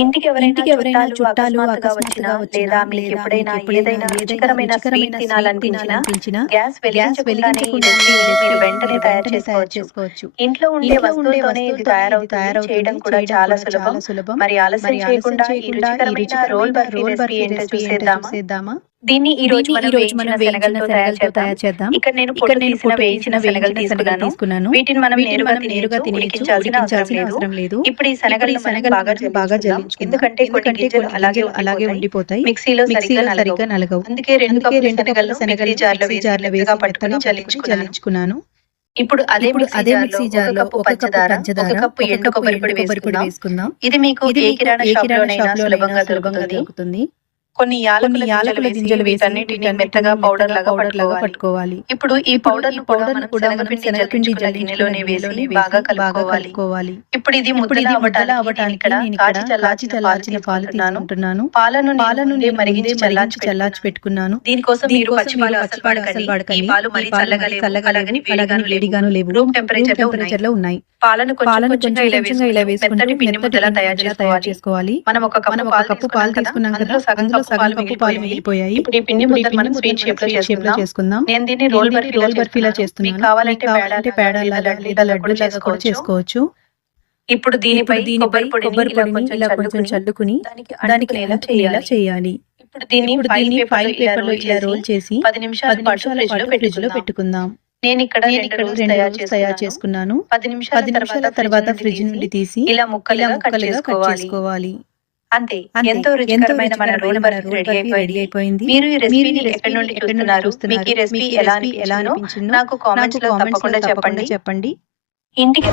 ఇంటికి ఎవరైనా చుట్టాలు అకస్మాత్తుగా వచ్చినా లేదా మీకు ఎప్పుడైనా రుచికరమైన స్వీట్ తినాలనిపించినా గ్యాస్ వెలిగించకుండానే ఈ రెసిపీని మీరు వెంటనే తయారు చేసుకోవచ్చు. ఇంట్లో ఉండే వస్తువులతోనే ఇది తయారవుతుంది. చేయడం కూడా చాలా సులభం. మరి ఆలస్యం చేయకుండా ఈ రుచికరమైన రోల్ బర్ఫీ రెసిపీ ఏంటో చూసేద్దామా? దీన్ని ఈ రోజు మనం వేయించిన శనగలతో తయారు చేద్దాం. ఇక్కడ నేను పొట్టు తీసిన వేయించిన శనగలు తీసుకున్నాను. వీటిని మనం నేరుగా తినేయొచ్చు, ఉడికించాల్సిన అవసరం లేదు. ఇప్పుడు ఈ శనగలను బాగా జల్లించుకుందాం. ఎందుకంటే కొన్ని గింజలు అలాగే ఉండిపోతాయి. మిక్సీలో సరిగ్గా నలగవు. అందుకే రెండు కప్పుల శనగలను మిక్సీ జార్లో వేసి పట్టుకొని జల్లించుకున్నాను. ఇప్పుడు అదే మిక్సీ జార్లో ఒక కప్పు పంచదార, ఒక కప్పు ఎండు కొబ్బరి పొడి వేసుకుందాం. ఇది మీకు ఏ కిరాణా షాప్లోనైనా సులభంగా దొరుకుతుంది. కొన్ని యాలకుల గింజలు వీటన్నిటిని మెత్తగా పౌడర్ లాగా పట్టుకోవాలి. ఇప్పుడు ఈ పౌడర్ కూడా మనం శనగపిండి గిన్నెలోనే వేసి బాగా కలుపుకోవాలి. ఇప్పుడు ఇది ముద్దలా అవ్వటానికి నేను కాచి చల్లార్చిన పాలు తీసుకుంటున్నాను. పాలను నేను మరిగించి చల్లార్చి పెట్టుకున్నాను. దీనికోసం మీరు పచ్చిపాలు అసలు వాడకండి. ఈ పాలు మరి చల్లగా వేడిగాను లేవు. రూమ్ టెంపరేచర్ లో ఉన్నాయి. పాలను కొంచెం ఇలా వేసుకుంటూ మెత్తటి ముద్దలా తయారు చేసుకోవాలి. మనం ఒక కప్పు పాలు తీసుకున్నాం కదా, అందులో సగం కప్పు పాలు మిగిలిపోయాయి. ఇప్పుడు ఈ పిండి ముద్దను మనం స్వీట్ షేప్ లో చేసుకుందాం. నేను దీన్ని రోల్ బర్ఫీలా చేస్తున్నాను. కావాలంటే పేడ లేదా లడ్డు లాగా కూడా చేసుకోవచ్చు. ఇప్పుడు దీనిపై కొబ్బరి పొడిని ఇలా కొంచెం చల్లుకుని దానికి ఇలా చేయాలి. ఇప్పుడు దీన్ని ఫైల్ పేపర్ లో ఇలా రోల్ చేసి 10 నిమిషాల పాటు ఫ్రిడ్జ్ లో పెట్టుకుందాం. నేను ఇక్కడ 2 రోల్స్ తయారు చేసుకున్నాను. 10 నిమిషాల తర్వాత ఫ్రిడ్జ్ నుండి తీసి ఇలా ముక్కలుగా కట్ చేసుకోవాలి. అంతే, ఎంతో రుచికరమైన మన రోల్ బర్ఫీ రెడీ అయిపోయింది. మీరు ఈ రెసిపీని ఎక్కడి నుండి చూస్తున్నారు? మీకు ఈ రెసిపీ ఎలా అనిపించిందో నాకు కామెంట్స్ లో తప్పకుండా చెప్పండి. ఇంటికి